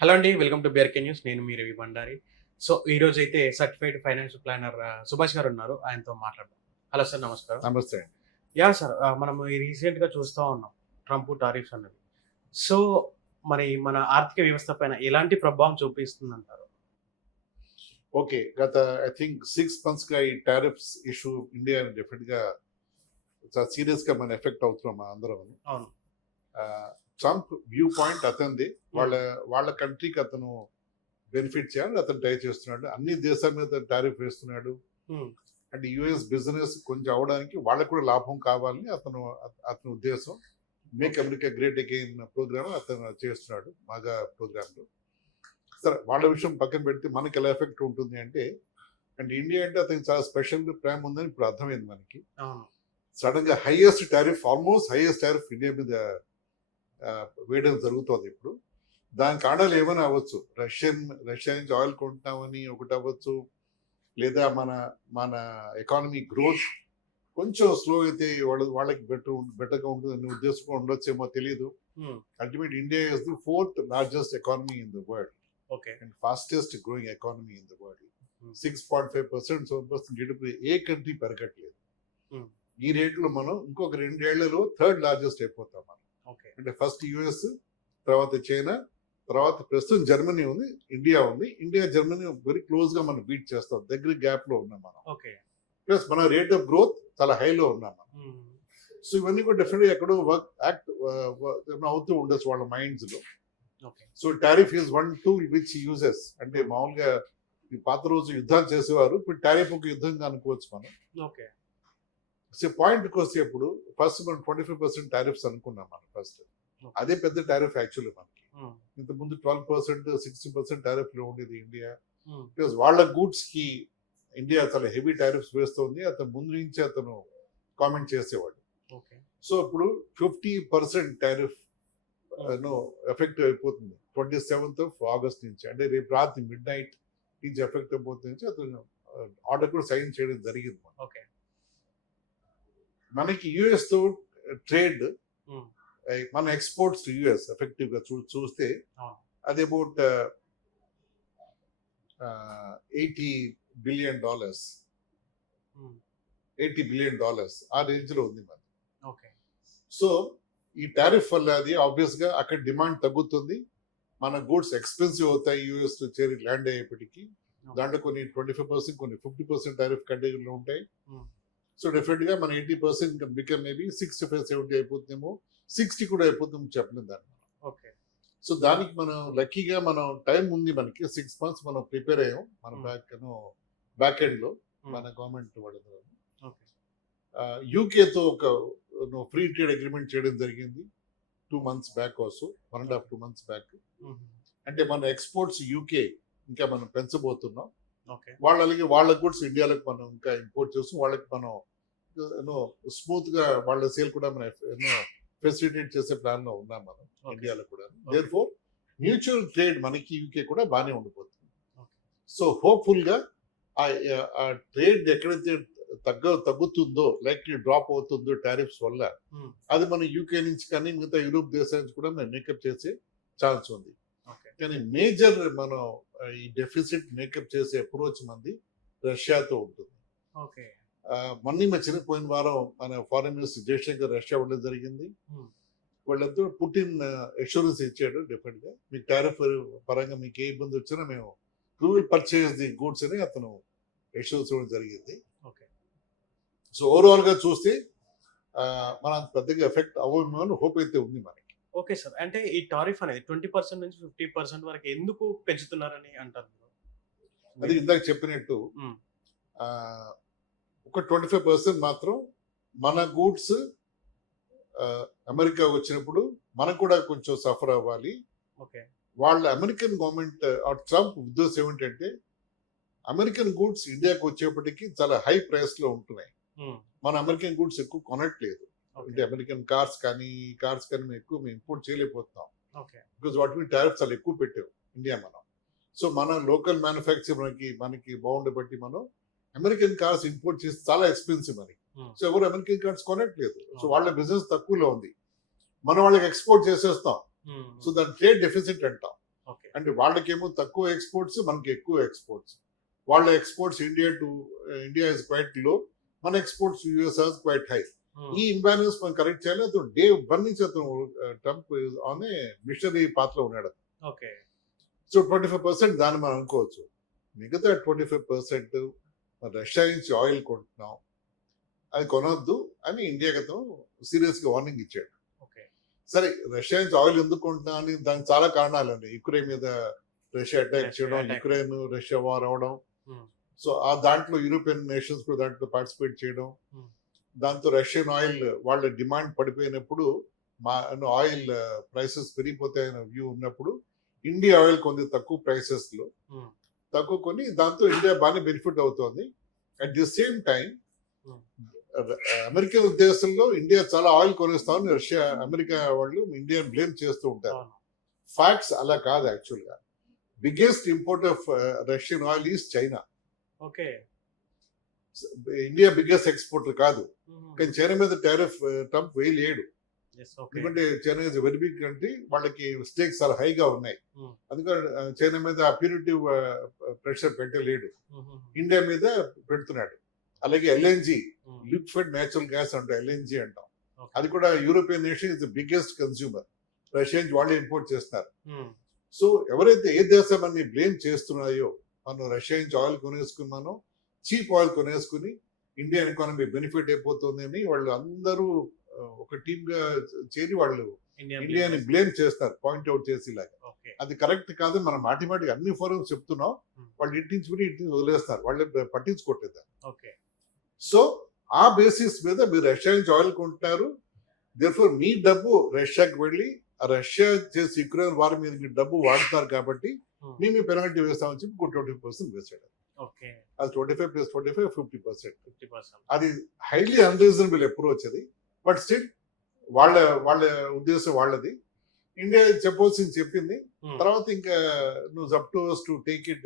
Hello అండి. Welcome to BRK news. నేను మీ Ravi Bandari. So, ఈరోజైతే సర్టిఫైడ్ ఫైనాన్షియల్ ప్లానర్ సుభాష్ గారు ఉన్నారు. ఆయనతో మాట్లాడదాం. హలో సార్, నమస్కారం. నమస్తే అండి. యాహ్! సార్, మనం ఈ రీసెంట్‌గా చూస్తా ఉన్నాం ట్రంప్ టారిఫ్స్ అన్నది. సో, మరి మన ఆర్థిక వ్యవస్థ పైన ఎలాంటి ప్రభావం చూపిస్తుందంటారు? ఓకే. గత ఐ థింక్ 6 మంత్స్‌గా ఈ టారిఫ్స్ ఇష్యూ ఇండియాని డెఫినెట్‌గా చాలా సీరియస్‌గా మనం ఎఫెక్ట్ అవుతున్నాం అందరం. అవును. ట్రంప్ వ్యూ పాయింట్ అతనిది. వాళ్ళ కంట్రీకి అతను బెనిఫిట్ చేయాలని అతను ట్రై చేస్తున్నాడు. అన్ని దేశాల మీద టారిఫ్ వేస్తున్నాడు. హ్మ్. అంటే యూఎస్ బిజినెస్ కొంచెం అవడానికి వాళ్ళకు కూడా లాభం కావాలని అతని ఉద్దేశం. Make America great again program అతను చేస్తున్నాడు. బాగా ప్రోగ్రాంలో. సరే, వాళ్ళ విషయం పక్కన పెడితే మనకి ఎలా ఎఫెక్ట్ ఉంటుంది అంటే ఇండియా అంటే అతనికి చాలా స్పెషల్ ప్రేమ ఉందని ఇప్పుడు అర్థమైంది మనకి. అవును. సడన్ గా highest tariff, almost highest tariff India మీద వేయడం జరుగుతుంది ఇప్పుడు. దాని కారణాలు ఏమైనా అవ్వచ్చు. రష్యా నుంచి ఆయిల్ కొంటున్నామని ఒకటి అవ్వచ్చు, లేదా మన మన ఎకానమీ గ్రోత్ కొంచెం స్లో అయితే వాళ్ళకి బెటర్గా ఉంటుందని ఉద్దేశం ఉండొచ్చేమో తెలియదు. హ్మ్. Ultimate India is the 4th largest economy in the world okay. And fastest growing economy in the world. హ్మ్. 6.5%, 7% జీడిపి ఏ కంట్రీ పెరగట్లేదు. హ్మ్. ఈ రేట్లో మనం ఇంకొక 2 ఏళ్లలో 3rd లార్జెస్ట్ అయిపోతాం మనం. ఓకే. అంటే ఫస్ట్ యుఎస్, తర్వాత చైనా, తర్వాత ప్రస్తుతం జర్మనీ ఉంది, ఇండియా ఉంది. ఇండియా జర్మనీ వెరీ క్లోజ్ గా మనం బీట్ చేస్తాం. దగ్గర గ్యాప్ లో ఉన్నాం మనం. ఓకే. ప్లస్ మన రేట్ ఆఫ్ గ్రోత్ చాలా హైలో ఉన్నాం మనం. హ్మ్. సో ఇవన్నీ కూడా డెఫినెట్గా ఎక్కడో అవుతూ ఉండొచ్చు వాళ్ళ మైండ్స్ లో. Okay. So tariff is one tool which uses. అంటే మామూలుగా ఈ పాత రోజు యుద్ధాలు చేసేవారు, ఇప్పుడు టారిఫ్ ఒక యుద్ధంగా అనుకోవచ్చు మనం. ఓకే. సో పాయింట్కి వస్తే ఇప్పుడు ఫస్ట్ మనం 25% టారిఫ్స్ అనుకున్నాం మనం ఫస్ట్. అదే పెద్ద టారిఫ్ యాక్చువల్లీ మనకి. హ్మ్. ఇంతకుముందు 12%, 60% టారిఫ్ లో ఉండేది ఇండియా. హ్మ్. బికాస్ వాళ్ళ గూడ్స్ కి ఇండియా చాలా హెవీ టారిఫ్స్ వేస్తుంది. అతను ముందు నుంచి అతను కామెంట్ చేసేవాడు. ఓకే. సో ఇప్పుడు 50% టారిఫ్ ఎఫెక్ట్ అయిపోతుంది 27th ఆగస్ట్ నుంచి. అంటే రేపు రాత్రి మిడ్ నైట్ నుంచి ఎఫెక్ట్ అయిపోతుంది నుంచి అతను ఆర్డర్ కూడా సైన్ చేయడం జరిగింది. ఓకే. మనకి యుఎస్ తో ట్రేడ్, హ్మ్. మన ఎక్స్పోర్ట్స్ టు యుఎస్ ఎఫెక్టివ్ గా చూస్తే అవును. అది అబౌట్ $80 billion. హ్మ్. $80 billion ఆ రేంజ్ లో ఉంది మరి. ఓకే. సో ఈ టారిఫ్ వల్ల అది ఆబ్వియస్ గా అక్కడ డిమాండ్ తగ్గుతుంది. మన గూడ్స్ ఎక్స్పెన్సివ్ అవుతాయి యుఎస్ చేరి ల్యాండ్ అయ్యేప్పటికీ. దాంట్లో కొన్ని 25%, కొన్ని 50% టారిఫ్ కేటగిరీలో ఉంటాయి. హ్మ్. సో డెఫినెట్ గా మన 80% బికమ్ మేబీ 65-70 అయిపోతుందేమో, 60 కూడా అయిపోతుంది చెప్పలేదు దాన్ని. ఓకే. సో దానికి మనం లక్కీగా మనం టైం ఉంది మనకి. 6 months మనం ప్రిపేర్ అయ్యాం మన బ్యాక్ ఎండ్ లో మన గవర్నమెంట్ వాళ్ళ. ఓకే. యూకేతో ఒక ఫ్రీ ట్రేడ్ అగ్రిమెంట్ చేయడం జరిగింది 2 months back, also 1.5 2 months back. అంటే మన ఎక్స్పోర్ట్స్ యూకే ఇంకా మనం పెంచబోతున్నాం. ఓకే. వాళ్ళ గూడ్స్ ఇండియాలోకి మనం ఇంకా ఇంపోర్ట్ చేస్తాం. వాళ్ళకి మనం స్మూత్ గా వాళ్ళ సేల్ కూడా మనం ఫెసిలిటేట్ చేసే ప్లాన్ లో ఉన్నాం మనం ఇండియాలో కూడా. దేర్ ఫోర్ మ్యూచువల్ ట్రేడ్ మనకి యూకే కూడా బాగానే ఉండిపోతుంది. సో హోప్ఫుల్ గా ఆ ట్రేడ్ ఎక్కడైతే తగ్గుతుందో, లైక్లీ డ్రాప్ అవుతుందో టారిఫ్స్ వల్ల, అది మన యూకే నుంచి కానీ మిగతా యూరోప్ దేశాల నుంచి కూడా మనం మేకప్ చేసే ఛాన్స్ ఉంది. కానీ మేజర్ మనం ఈ డెఫిసిట్ మేకప్ చేసే అప్రోచ్ మంది రష్యాతో ఉంటుంది. మొన్న చిన్నపోయిన వారం మన ఫారెన్ మినిస్టర్ జయశంకర్ రష్యా వెళ్ళడం జరిగింది. వాళ్ళంతా పుటిన్ అష్యూరెన్స్ ఇచ్చాడు, డెఫినెట్ గా మీకు టారిఫ్ పరంగా మీకు ఏ ఇబ్బంది వచ్చినా మేము విల్ పర్చేస్ ది గూడ్స్ అని అతను అష్యూరెన్స్ ఇవ్వడం జరిగింది. సో ఓవరాల్ గా చూస్తే మనం పెద్దగా ఎఫెక్ట్ అవ్వమో అని హోప్ అయితే ఉంది మనకి. Okay sir. అంటే ఈ టారిఫ్ అనేది 20% నుంచి 50% వరకు ఎందుకు పెంచుతున్నారని అంటారు? అది ఇందాక చెప్పినట్టు ఒక 25% మాత్రం మన గూడ్స్ అమెరికా వచ్చినప్పుడు మనకు కూడా కొంచెం సఫర్ అవ్వాలి. వాళ్ళ అమెరికన్ గవర్నమెంట్ ట్రంప్ ఉద్దేశం ఏమిటంటే అమెరికన్ గూడ్స్ ఇండియాకి వచ్చేప్పటికి చాలా హై ప్రైస్ లో ఉంటున్నాయి. మన అమెరికన్ గూడ్స్ ఎక్కువ కొనట్లేదు. అంటే అమెరికన్ కార్స్ కానీ మేము ఎక్కువ ఇంపోర్ట్ చేయలేకపోతున్నాం. బికాజ్ వాటి మీద టారిఫ్స్ చాలా ఎక్కువ పెట్టాం ఇండియా మనం. సో మన లోకల్ మ్యానుఫ్యాక్చర్ మనకి బాగుండే బట్టి మనం అమెరికన్ కార్స్ ఇంపోర్ట్ చేసి చాలా ఎక్స్పెన్సివ్ మనకి. సో ఎవరు అమెరికన్ కార్స్ కొనట్లేదు. సో వాళ్ళ బిజినెస్ తక్కువలో ఉంది, మనం వాళ్ళకి ఎక్స్పోర్ట్ చేసేస్తాం. సో దాని ట్రేడ్ డెఫిసిట్ అంటాం. అంటే వాళ్ళకేమో తక్కువ ఎక్స్పోర్ట్స్, మనకి ఎక్కువ ఎక్స్పోర్ట్స్. వాళ్ళ exports India is quite low, మన exports US are quite high. ఈ ఇంబ్యాలెన్స్ మనం కరెక్ట్ చేయాలి. అతను డే 1 నుంచి అతను ట్రంప్ ఆన్ మిషనరీ పాత్రలో ఉన్నాడు. ఓకే. సో 25% దాన్ని మనం అనుకోవచ్చు. మిగతా 25% రష్యా నుంచి ఆయిల్ కొంటున్నాం, అది కొనొద్దు అని ఇండియాకి అతను సీరియస్ గా వార్నింగ్ ఇచ్చాడు. ఓకే. సరే, రష్యా నుంచి ఆయిల్ ఎందుకు కొంటున్నాం అని దానికి చాలా కారణాలు అండి. యుక్రెయిన్ మీద రష్యా అటాక్ చేయడం, యుక్రెయిన్ రష్యా వార్ అవడం, సో ఆ దాంట్లో యూరోపియన్ నేషన్స్ కూడా దాంట్లో పార్టిసిపేట్ చేయడం, దాంతో రష్యన్ ఆయిల్ వాళ్ళ డిమాండ్ పడిపోయినప్పుడు ఆయిల్ ప్రైసెస్ పెరిగిపోతాయన్న వ్యూ ఉన్నప్పుడు ఇండియా ఆయిల్ కొంత తక్కువ ప్రైసెస్ లో తక్కువ కొని దాంతో ఇండియా బాగానే బెనిఫిట్ అవుతోంది. At the same time America ఉద్దేశంలో ఇండియా చాలా ఆయిల్ కొనేస్తామని అమెరికా వాళ్ళు ఇండియాని బ్లేమ్ చేస్తూ ఉంటారు. ఫ్యాక్ట్స్ అలా కాదు. యాక్చువల్ గా biggest import of Russian oil is China. Okay. India biggest exporter కాదు. కానీ చైనా మీద టారిఫ్ ట్రంప్ వేయలేడు. ఎందుకంటే China is very big country, వాళ్ళకి స్టేక్స్ చాలా హైగా ఉన్నాయి. అందుకని చైనా మీద ప్యూరిటివ్ ప్రెషర్ పెట్టలేడు, ఇండియా మీద పెడుతున్నాడు. అలాగే ఎల్ఎన్జి, లిక్విడ్ న్యాచురల్ గ్యాస్ అంటాం, ఎల్ఎన్జి అంటాం, అది కూడా European nation is the biggest consumer. Russia నుంచి వాళ్ళే ఇంపోర్ట్ చేస్తారు. సో ఎవరైతే ఏ దేశం అన్ని బ్లేమ్ చేస్తున్నాయో, మనం రష్యా నుంచి ఆయిల్ కొనేసుకున్నానో, చీప్ ఆయిల్ కొనేసుకుని ఇండియన్ ఎకానమీ బెనిఫిట్ అయిపోతుంది అని వాళ్ళు అందరూ ఒక టీమ్ గా చేరి వాళ్ళు ఇండియాని బ్లేమ్ చేస్తారు, పాయింట్అవుట్ చేసి ఇలాగా. అది కరెక్ట్ కాదు. మనం మాటిమాటికి అన్ని ఫోరమ్స్ చెప్తున్నాం, వాళ్ళు ఇంటి నుంచి వదిలేస్తారు, వాళ్ళు పట్టించుకోవట్లేదు. సో ఆ బేసిస్ మీద మీరు రష్యా నుంచి ఆయిల్ కొంటున్నారు, దేర్ఫోర్ మీ డబ్బు రష్యాకి వెళ్ళి రష్యా చేసి యుక్రెయిన్ వారి మీద డబ్బు వాడుతారు కాబట్టి మేము పెనాల్టీ వేస్తామని చెప్పి 20% వేసాడు. అది 25 + 25 50%. అది హైలీ అన్రీజనబుల్ అప్రోచ్ అది. బట్ స్టిల్ వాళ్ళ ఉద్దేశం వాళ్ళది. ఇండియా చెప్పాల్సింది చెప్పింది. తర్వాత ఇంకా నువ్వు up to us to take it,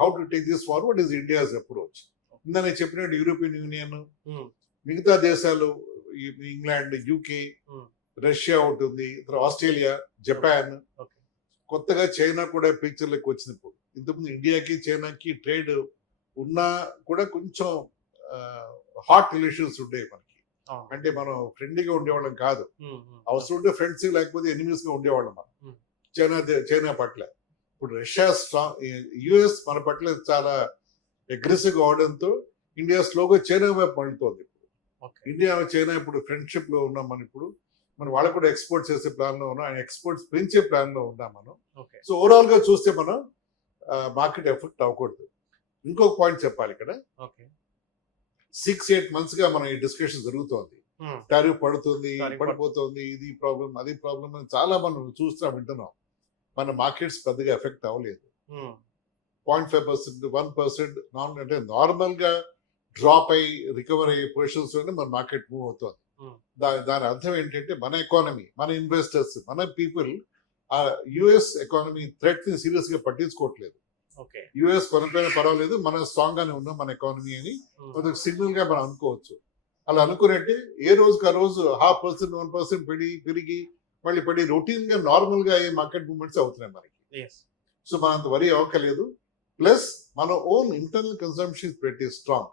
how to take this forward is India's approach. ఇందా నేను చెప్పినట్టు యూరోపియన్ యూనియన్, మిగతా దేశాలు, ఇంగ్లాండ్, యూకే, రష్యా ఉంటుంది, ఆస్ట్రేలియా, జపాన్, కొత్తగా చైనా కూడా పిక్చర్లోకి వచ్చినప్పుడు. ఇంతకుముందు ఇండియాకి చైనాకి ట్రేడ్ ఉన్నా కూడా కొంచెం హాట్ రిలేషన్స్ ఉండేవి మనకి. అంటే మనం ఫ్రెండ్లీగా ఉండేవాళ్ళం కాదు, అవసరం ఉంటే ఫ్రెండ్స్ లేకపోతే ఎనిమీస్ గా ఉండేవాళ్ళం మనం చైనా పట్ల. ఇప్పుడు రష్యా యుఎస్ మన పట్ల చాలా అగ్రెసివ్ గా అవడంతో ఇండియా స్లోగా చైనా వైపు మళ్ళుతోంది. ఇండియా చైనా ఇప్పుడు ఫ్రెండ్షిప్ లో ఉన్నాం మనం. ఇప్పుడు మనం వాళ్ళకు కూడా ఎక్స్పోర్ట్ చేసే ప్లాన్ లో ఉన్నాం, ఎక్స్పోర్ట్స్ పెంచే ప్లాన్ లో ఉన్నాం మనం. సో ఓవరాల్ గా చూస్తే మనం మార్కెట్ ఎఫెక్ట్ అవ్వకూడదు. ఇంకొక పాయింట్ చెప్పాలి ఇక్కడ. 6-8 months గా మనం ఈ డిస్కషన్ జరుగుతోంది. టారిఫ్ పడుతుంది, పడిపోతుంది, ఇది ప్రాబ్లం, అది ప్రాబ్లం అని చాలా మనం చూస్తున్నాం, వింటున్నాం. మన మార్కెట్స్ పెద్దగా ఎఫెక్ట్ అవ్వలేదు. 0.5%, 1% అంటే నార్మల్ గా డ్రాప్ అయ్యి రికవర్ అయ్యే పొజిషన్స్ లోనే మన మార్కెట్ మూవ్ అవుతుంది. దాని అర్థం ఏంటంటే మన ఎకానమీ, మన ఇన్వెస్టర్స్, మన పీపుల్ ఆ యుఎస్ ఎకానమీ థ్రెట్ ని సీరియస్ గా పట్టించుకోవట్లేదు. యుఎస్ కొనకపోయినా పర్వాలేదు, మనం స్ట్రాంగ్ గానే ఉన్నాం మన ఎకానమీ అని ఒక సిగ్నల్ గా మనం అనుకోవచ్చు. అలా అనుకున్నట్టే ఏ రోజుకి ఆ రోజు 0.5%, 1% పెరిగి మళ్ళీ పడి రొటీన్ గా నార్మల్ గా మార్కెట్ మూవ్మెంట్స్ అవుతున్నాయి మనకి. సో మనం అంత వరీ అవ్వకలేదు. ప్లస్ మన ఓన్ ఇంటర్నల్ కన్సంప్షన్ పెట్టి స్ట్రాంగ్.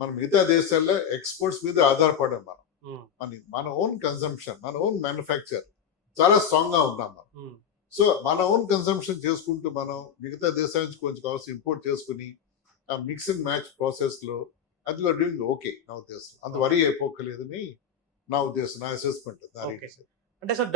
మన మిగతా దేశాల్లో ఎక్స్పోర్ట్స్ మీద ఆధారపడం మనం. మన ఓన్ కన్సంప్షన్, మన ఓన్ మ్యానుఫ్యాక్చర్ చాలా స్ట్రాంగ్ గా ఉన్నాం మనం. సో మన ఓన్ కన్సంప్షన్ చేసుకుంటూ మనం మిగతా దేశాల నుంచి కొంచెం కావాల్సి ఇంపోర్ట్ చేసుకుని ఆ మిక్స్ అండ్ మ్యాచ్ ప్రాసెస్ లో అది డూయింగ్ ఓకే నా ఉద్దేశం. అంత వరీ అయిపోకలేదని నా ఉద్దేశం, నా అసెస్మెంట్. అంటే సార్